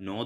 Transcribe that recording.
9